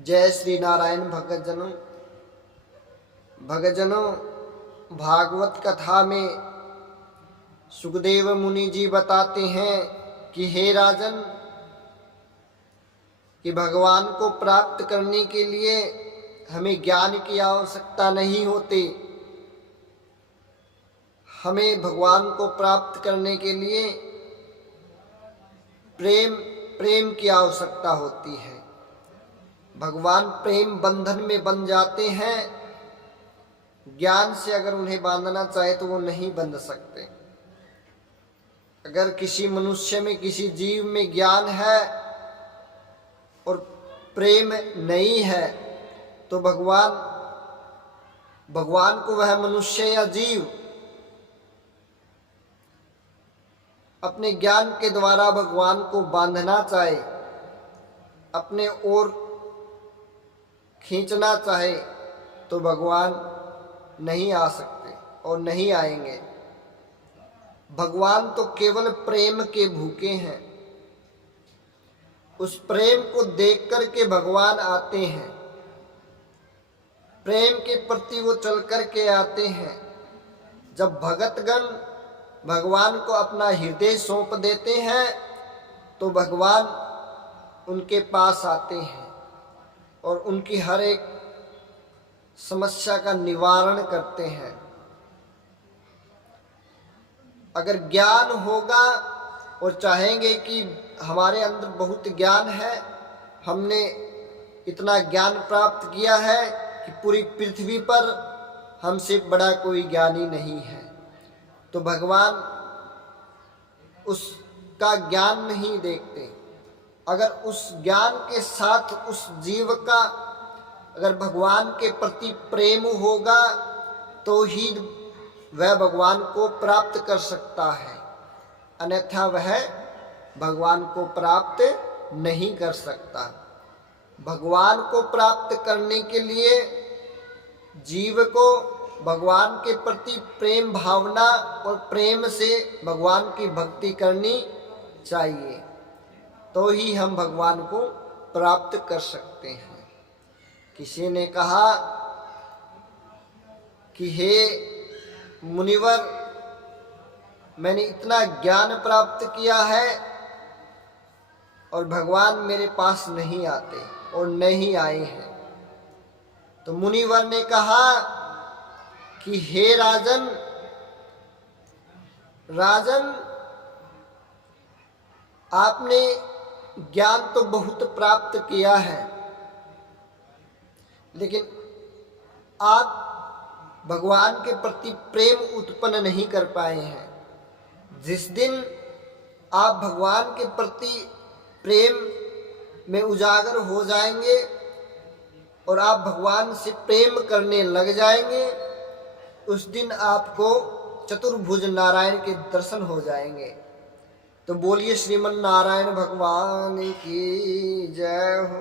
जय श्री नारायण भगतजनों, भागवत कथा में सुखदेव मुनि जी बताते हैं कि हे राजन, कि भगवान को प्राप्त करने के लिए हमें ज्ञान की आवश्यकता नहीं होती। हमें भगवान को प्राप्त करने के लिए प्रेम की आवश्यकता होती है। भगवान प्रेम बंधन में बंध जाते हैं। ज्ञान से अगर उन्हें बांधना चाहे तो वो नहीं बंध सकते। अगर किसी मनुष्य में, किसी जीव में ज्ञान है और प्रेम नहीं है तो भगवान को वह मनुष्य या जीव अपने ज्ञान के द्वारा भगवान को बांधना चाहे, अपने ओर खींचना चाहे तो भगवान नहीं आ सकते और नहीं आएंगे। भगवान तो केवल प्रेम के भूखे हैं। उस प्रेम को देख कर के भगवान आते हैं। प्रेम के प्रति वो चल कर के आते हैं। जब भगतगण भगवान को अपना हृदय सौंप देते हैं तो भगवान उनके पास आते हैं और उनकी हर एक समस्या का निवारण करते हैं। अगर ज्ञान होगा और चाहेंगे कि हमारे अंदर बहुत ज्ञान है, हमने इतना ज्ञान प्राप्त किया है कि पूरी पृथ्वी पर हमसे बड़ा कोई ज्ञानी नहीं है, तो भगवान उसका ज्ञान नहीं देखते। अगर उस ज्ञान के साथ उस जीव का अगर भगवान के प्रति प्रेम होगा तो ही वह भगवान को प्राप्त कर सकता है, अन्यथा वह भगवान को प्राप्त नहीं कर सकता। भगवान को प्राप्त करने के लिए जीव को भगवान के प्रति प्रेम भावना और प्रेम से भगवान की भक्ति करनी चाहिए, तो ही हम भगवान को प्राप्त कर सकते हैं। किसी ने कहा कि हे मुनिवर, मैंने इतना ज्ञान प्राप्त किया है और भगवान मेरे पास नहीं आते और नहीं आए हैं। तो मुनिवर ने कहा कि हे राजन, आपने ज्ञान तो बहुत प्राप्त किया है, लेकिन आप भगवान के प्रति प्रेम उत्पन्न नहीं कर पाए हैं। जिस दिन आप भगवान के प्रति प्रेम में उजागर हो जाएंगे और आप भगवान से प्रेम करने लग जाएंगे, उस दिन आपको चतुर्भुज नारायण के दर्शन हो जाएंगे। तो बोलिए श्रीमन नारायण भगवान की जय हो।